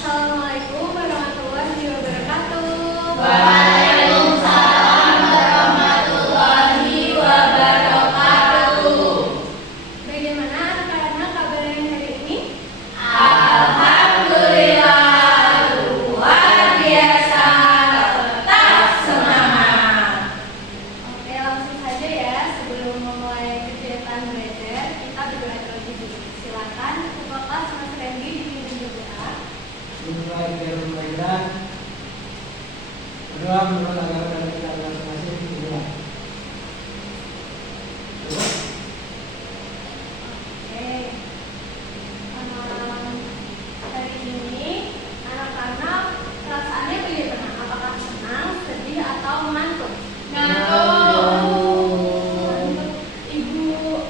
Assalamualaikum warahmatullahi wabarakatuh. Waalaikumsalam warahmatullahi wabarakatuh. Bagaimana anak-anak kabarnya hari ini? Alhamdulillah, luar biasa, tetap semangat. Oke, langsung saja ya. Sebelum memulai kegiatan belajar, kita berdoa terlebih dulu. Silakan Ketua Kelas Mas Randy dipimpin berdoa. Bismillahirrahmanirrahim. Berdoa menurut agama dan kita masing-masing. Berdoa. Oke. Hari ini anak-anak perasaannya bagaimana? Apakah senang, sedih, atau mengantuk? Ibu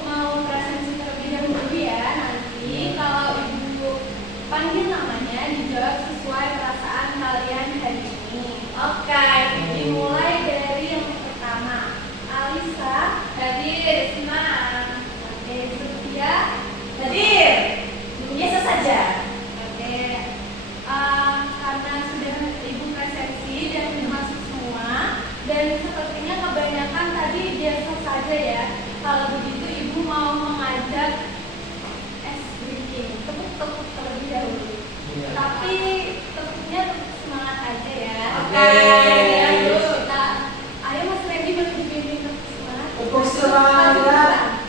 mau presentasi terlebih dahulu ya. Nanti kalau ibu panggil namanya dijawab sesuai perasaan kalian hari ini. Oke, dimulai dari yang pertama. Alisa, hadir. Semangat. Oke, Sofia, hadir. Biasa saja. Oke. Karena sudah ibu presensi dan masuk semua, dan sepertinya kebanyakan tadi biasa saja ya. Kalau begitu ibu mau mengajak breaking, tepuk-tepuk terlebih dahulu. Iya. Tapi tepuknya tetap semangat aja ya. Oke. Kita, ayo Mas Randy berbimbing tepuk semangat. Tepuk semangat.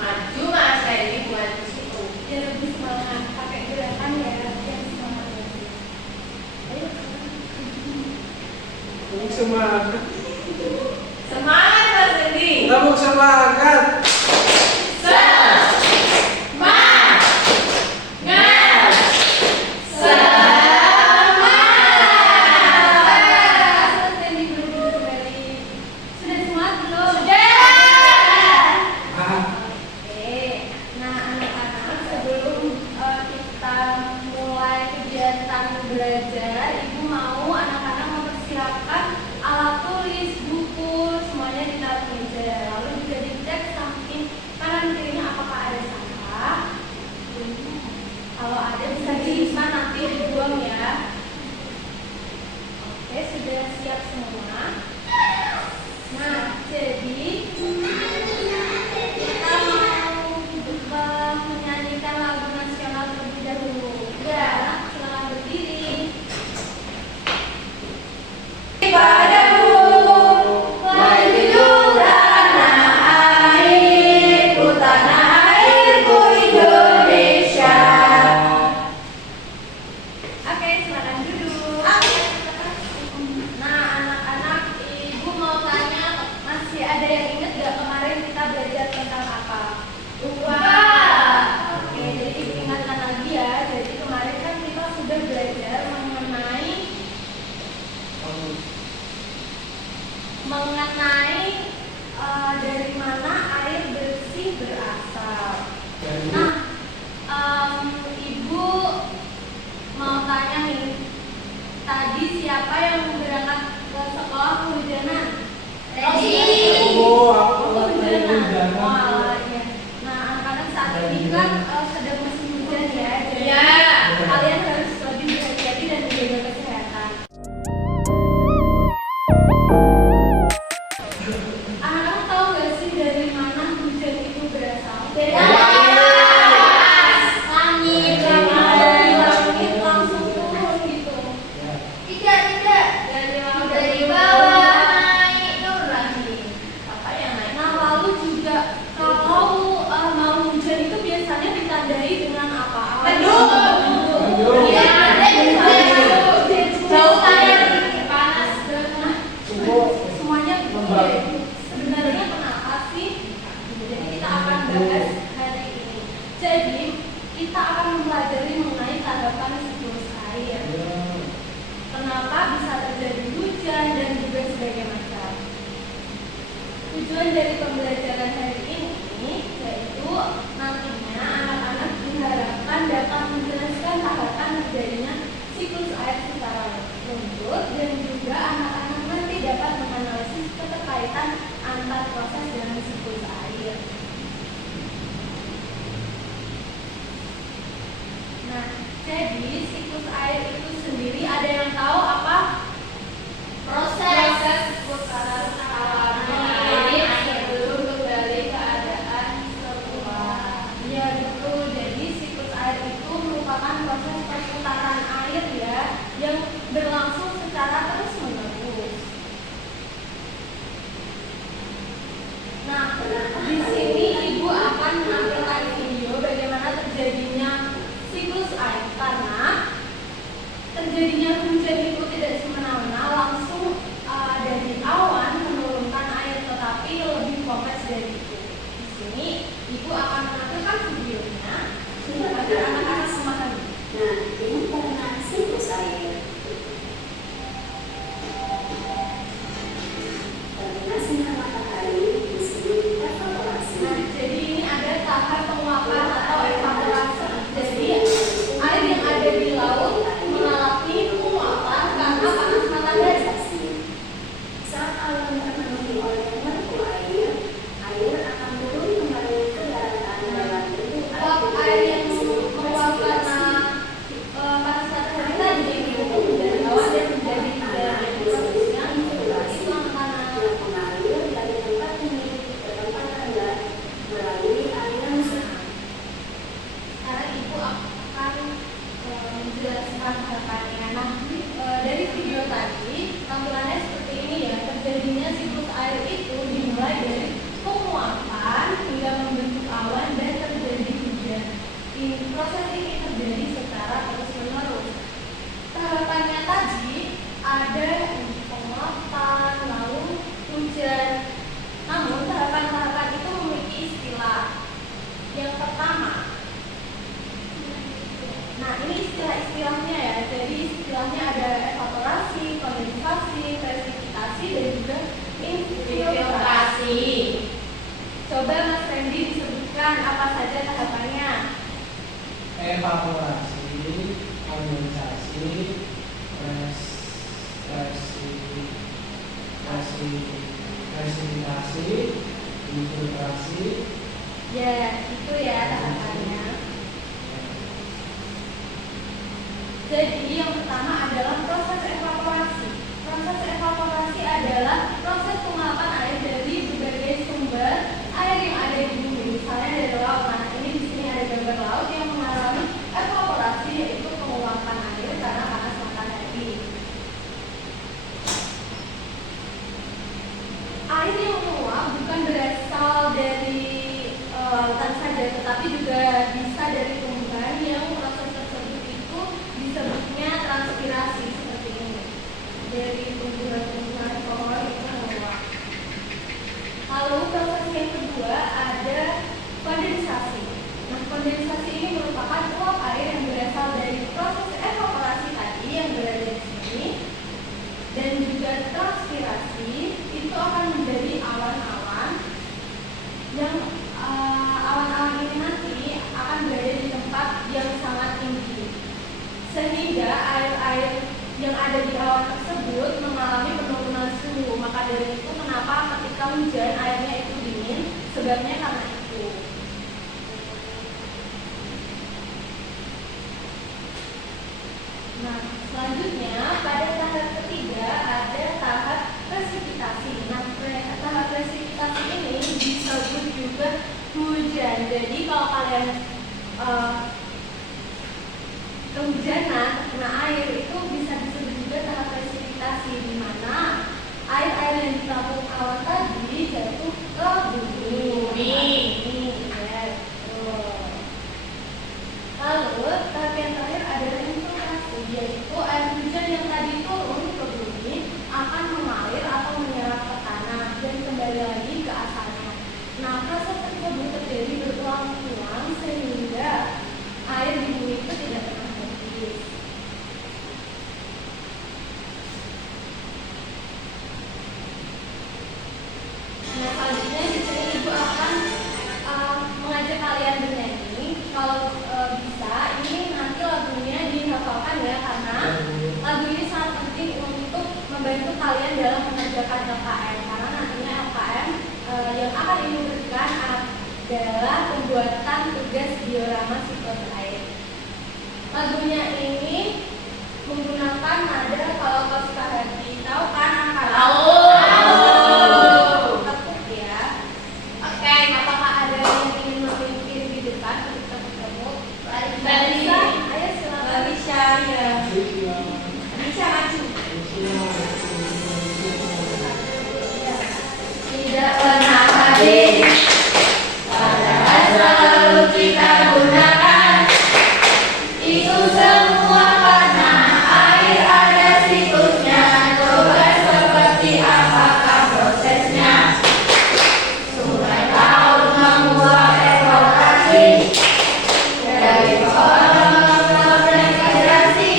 Maju Mas Randy buat di situ. Biar lebih semangat, pakai gerakan ya, biar semangat lagi. Ayo. Tepuk semangat. Semangat Mas Randy. Tepuk semangat. Mas Randy berdiri kembali. Sudah semangat belum? Oke, nah anak-anak sebelum kita mulai kegiatan belajar, ibu mau anak-anak mempersiapkan alat tulis, buku, semuanya ditaruh di meja. Lalu juga dicek samping kanan kirinya apakah ada sampah. Kalau ada bisa disimpan nanti dibuang ya. Oke, sudah siap semua. Nah, jadi kita mau menyanyikan lagu nasional terlebih dahulu. Ya, silakan berdiri. Padamu, menjunjung tanah airku, tanah airku Indonesia. Oke, silakan duduk. Nah, anak-anak, ibu mau tanya, masih ada yang ingat gak kemarin kita belajar tentang apa? Oke, jadi ibu ingatkan lagi ya. Jadi kemarin kan kita sudah belajar mengenai dari mana air bersih berasal. Nah, ibu mau tanya nih, tadi siapa yang berangkat ke sekolah kehujanan? Oh, aku Kehujanan. Wah, iya. Nah, anak-anak saat ini kan sedang musim hujan ya. Jadi Iya. kalian harus lebih berhati-hati dan menjaga kesehatan. Anak-anak tahu nggak sih dari mana hujan itu berasal? Dari atas, langit, dari langit langsung turun gitu. Tidak. Dari bawah naik turun lagi. Apa yang naik? Nah, lalu juga kalau mau hujan itu biasanya ditandai dengan apa? Mendung. Iya, ada Mendung. Jauh tayang. panas dan nah, semuanya betul ya. Sebenarnya kenapa sih? Jadi kita akan bahas hari ini. Jadi kita akan mempelajari mengenai tanggapan siklus air. Kenapa bisa terjadi hujan dan juga sebagainya macam. Tujuan dari pembelajaran hari ini yaitu nantinya anak-anak diharapkan dapat menjelaskan tahapan terjadinya siklus air secara runtut dan juga anak-anak nanti dapat menganalisis keterkaitan antar proses dalam siklus air. Nah, jadi Jadi siklus air itu sendiri ada yang tahu apa? Proses putaran alami sebelum kembali keadaan semula. Iya betul. Jadi siklus air itu merupakan proses perputaran air ya yang berlangsung secara terus menerus. Nah, di sini ibu akan menampilkan video bagaimana terjadinya siklus air karena terjadinya hujan itu tidak semena-mena langsung dari awan menurunkan air, tetapi lebih kompleks dari itu. Di sini ibu akan menampilkan videonya agar anak-anak memahami. Nah, ini mengenai siklus air. Terminasi matahari disebut evaporasi. Nah, jadi ini ada tahap penguapan atau evaporasi. Jadi air yang ada di laut mengalami penguapan karena panas matahari. Saat awan terpenuhi oleh molekul air, air akan turun kembali ke daratan dalam bentuk Uap air yang menguap karena panas matahari tadi itu dari awan dan menjadi dari prosesnya itu anak-anak. yang mengalir dari tempat tinggi ke tempat rendah melalui aliran sungai. Sekarang ibu akan menjelaskan tahapannya. Nah, dari video tadi tampilannya seperti ini ya. Terjadinya siklus air itu dimulai dari penguapan hingga membentuk awan dan terjadi hujan. Proses ini terjadi secara terus-menerus. Tahapannya tadi ada penguapan, lalu hujan. Namun tahapan-tahapan itu memiliki istilah. Yang pertama, nah ini istilah-istilahnya ya. Jadi istilahnya ada evaporasi, kondensasi, presipitasi dan juga infiltrasi. Coba Mas Randy disebutkan apa saja tahapannya. Evaporasi, kondensasi, presipitasi, infiltrasi. Ya, itu ya tahapannya. Jadi yang pertama adalah proses evaporasi. Proses evaporasi adalah proses penguapan air dari berbagai sumber air yang ada di bumi. Misalnya dari laut. Nah, ini di sini ada gambar laut yang mengalami evaporasi, yaitu penguapan air karena panas matahari. Air yang menguap bukan berasal dari lautan saja, tetapi juga bisa dari tumbuhan yang proses tersebut itu disebutnya transpirasi seperti ini. Dari tumbuhan-tumbuhan pohon itu menguap. Lalu proses yang kedua ada kondensasi. Nah, kondensasi ini merupakan uap air yang berasal dari proses evaporasi tadi yang berada di sini, dan juga transpirasi itu akan menjadi awan-awan yang awan-awan ini nanti akan berada di tempat yang sangat tinggi, sehingga air-air yang ada di awan tersebut mengalami penurunan suhu. Maka dari itu kenapa ketika hujan airnya itu dingin, sebabnya karena itu. Nah, selanjutnya pada tahap ketiga ada tahap presipitasi. Nah, tahap presipitasi ini disebut juga hujan. Jadi kalau kalian kehujanan terkena air itu bisa disebut juga tahap presipitasi, di mana air-air yang ditampung awan tadi jatuh ke bumi. Ya, betul. Lalu tahap yang terakhir adalah infiltrasi, yaitu air hujan yang tadi turun ke bumi akan mengalir atau menyerap ke tanah dan kembali lagi ke asalnya. Nah, proses tersebut terjadi berulang-ulang sehingga air di bumi itu tidak pernah habis. Nah, selanjutnya di sini ibu akan mengajak kalian bernyanyi. Kalau bisa, ini nanti lagunya dihafalkan ya, karena lagu ini sangat penting untuk membantu kalian dalam mengerjakan LKM. Karena nantinya LKM yang akan ibu berikan adalah pembuatan tugas diorama siklus air. Lagunya ini kan ada kalau kau suka hati. Tahu kan angka? Tahu. Tepuk ya. Oke. Apakah ada yang ingin memimpin di depan untuk kita bertemu? Bali. Ayo silakan. Balisha, ya. Bisa maju. Tidak pernah habis, padahal selalu kita gunakan. Itu semua karena air ada siklusnya. Coba seperti apakah prosesnya? Sungai laut membuat evaporasi dari kolam regenerasi.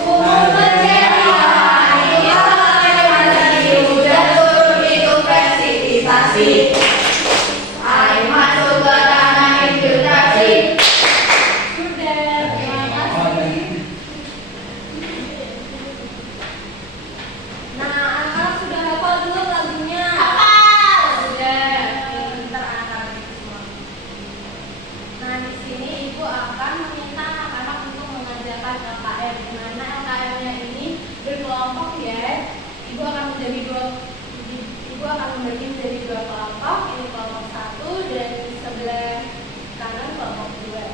Umur menjadi air, menjadi hujan turun itu presipitasasi. Air masuk ke tanah infiltrasi. Sudah, terima kasih. Nah, anak-anak sudah hafal belum lagunya? Hafal. Sudah, pintar anak-anak itu semua. Nah, di sini ibu akan meminta anak-anak untuk mengerjakan LKM. Di mana LKM-nya ini berkelompok ya. Ibu akan membagi menjadi dua kelompok. Ini kelompok 1 dan sebelah kanan kelompok 2.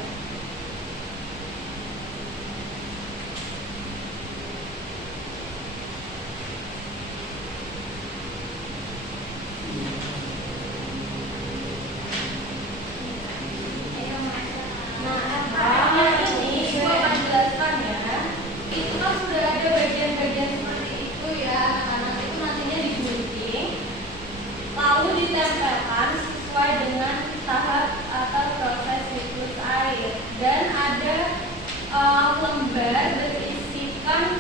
Nah, LKM-nya ini ibu akan jelaskan ya. Itu kan sudah ada bagian-bagian seperti itu ya. Anak-anak itu nantinya digunting, lalu ditempelkan sesuai dengan tahap atau proses siklus air. Dan ada lembar berisikan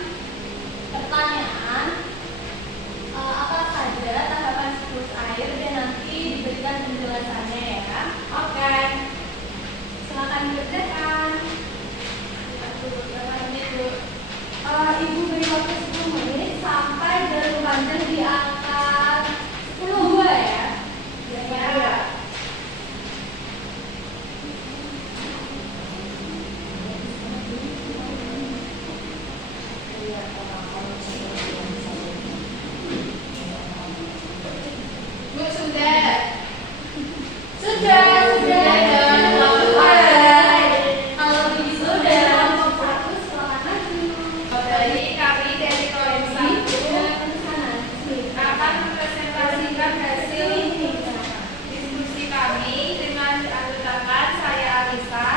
pertanyaan apa saja tahapan siklus air dan nanti diberikan penjelasannya ya. Oke, silakan dikerjakan. Ibu beri waktu 10 menit sampai jarum panjang diangkat 10 ya. Ya. Bu, sudah. Sudah. Jangan terlalu Kalau begitu dari kelompok 1 silakan maju. Dari kami dari kelompok 1 akan mempresentasikan hasil diskusi kami dengan diantarkan saya Alisa.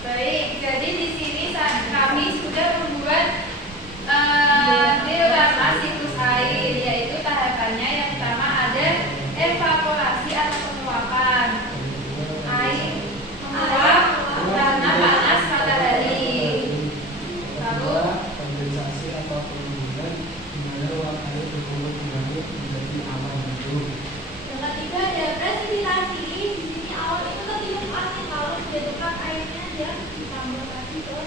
Baik, jadi di sini kami sudah membuat diagrama siklus air, yaitu tahapannya yang pertama ada evaporasi atau penguapan. Air menguap karena panas matahari. Lalu kondensasi atau penguburan di mana uap air berkumpul kembali menjadi awan hidup. Yang ketiga ada presipitasi. Di sini awan itu tertimbun air, kalau dijatuhkan airnya dia ditambah lagi ke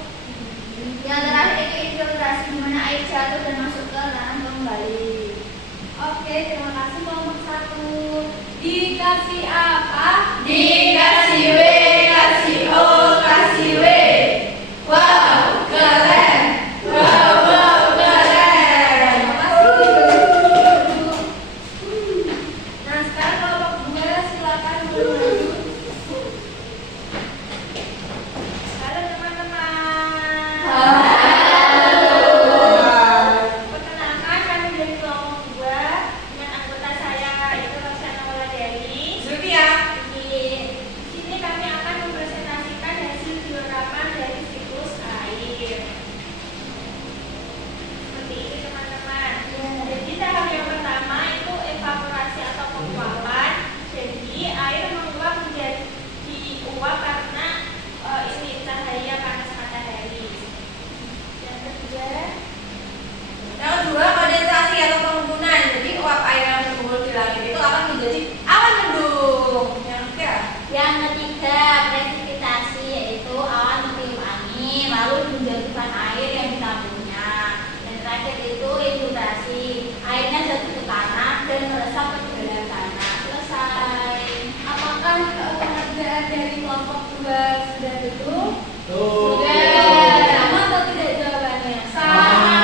yang terakhir itu infiltrasi, di mana air jatuh dan masuk ke tanah kembali. Oke, terima kasih kelompok 1. Dikasih apa? Dikasih W, kasih O, kasih W. Wow, keren. Wow, keren. Terima kasih. Nah, sekarang kelompok 2 silakan maju. Halo teman-teman. Perkenalkan, kami dari kelompok 2 dengan anggota saya yaitu Rosyana Waladeli, Zulfia. Nia, anak-anak dari kelompok 2 sudah betul? Tuh. Sama atau tidak jawabannya? Sama.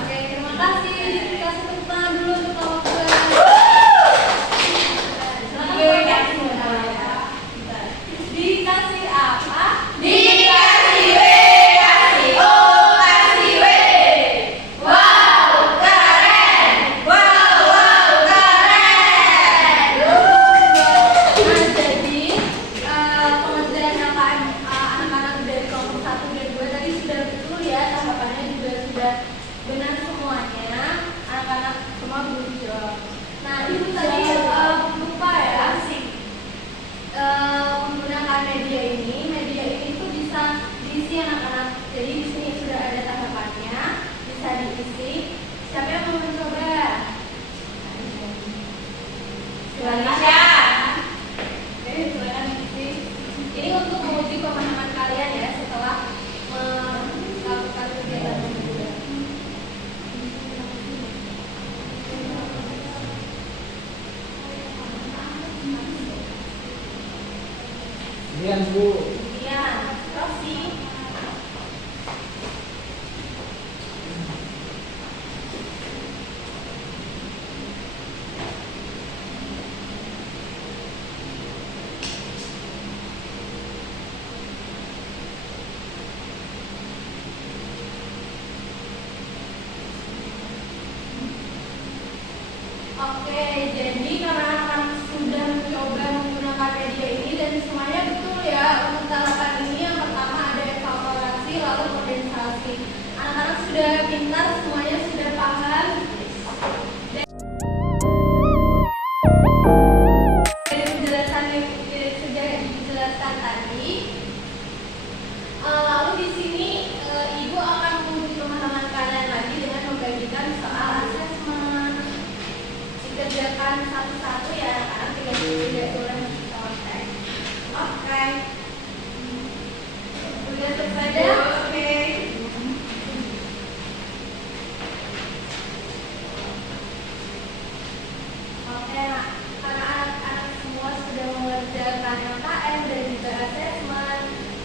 Oke, terima kasih. Dikasih tepuk tangan dulu untuk kelompok 2. Dikasih apa? Dikasih W, kasih O, kasih W. Wow, keren. Wow, keren. Nah, jadi pengertian anak-anak dari kelompok 1 dan 2 tadi sudah betul ya, tanggapannya juga sudah benar semuanya. Anak-anak semua belum jawab. Nah, itu tadi lupa ya. Menggunakan media ini tuh bisa diisi anak-anak. Jadi di sini sudah ada tanggapannya, bisa diisi. Siapa yang mau mencoba? Silakan. Oke, silakan diisi. Ini untuk menguji pemahaman kalian ya setelah melakukan kegiatan juga. Kemudian Bu. Kemudian, Rosi. Oke, jadi karena anak-anak sudah mencoba menggunakan media ini dan semuanya betul ya untuk tahapan ini. Yang pertama ada evaluasi, lalu kondensasi. Anak-anak sudah pintar, semuanya sudah paham. Dari penjelasan yang sudah dijelaskan tadi, lalu di sini Ibu akan menguji pemahaman kalian lagi dengan membagikan soal asesmen. Dikerjakan satu-satu ya, karena tidak boleh contek. Oke. Sudah selesai ya? Oke. Oke, nah, karena anak-anak semua sudah mengerjakan LKM dan juga asesmen,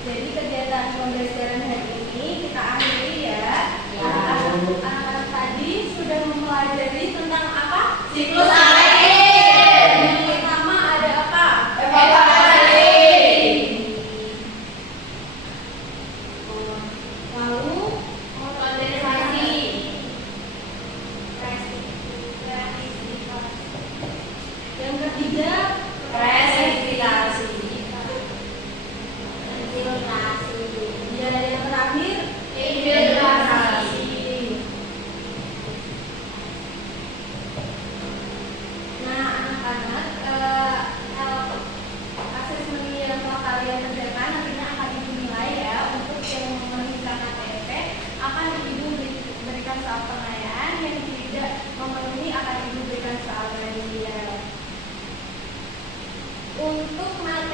jadi kegiatan pembelajaran hari ini kita akhiri ya. Anak-anak tadi sudah mempelajari tentang apa? Siklus air. Yang pertama ada apa? Evaluasi. Lalu Kondensasi. yang ketiga Presifikasi. ya, yang terakhir Infiltrasi. Nah, anak-anak, asesmen yang telah kalian kerjakan nantinya akan dinilai ya. Untuk yang memenuhi KTP akan Ibu berikan soal penilaian, yang tidak memenuhi akan Ibu berikan soal remedial. Untuk materi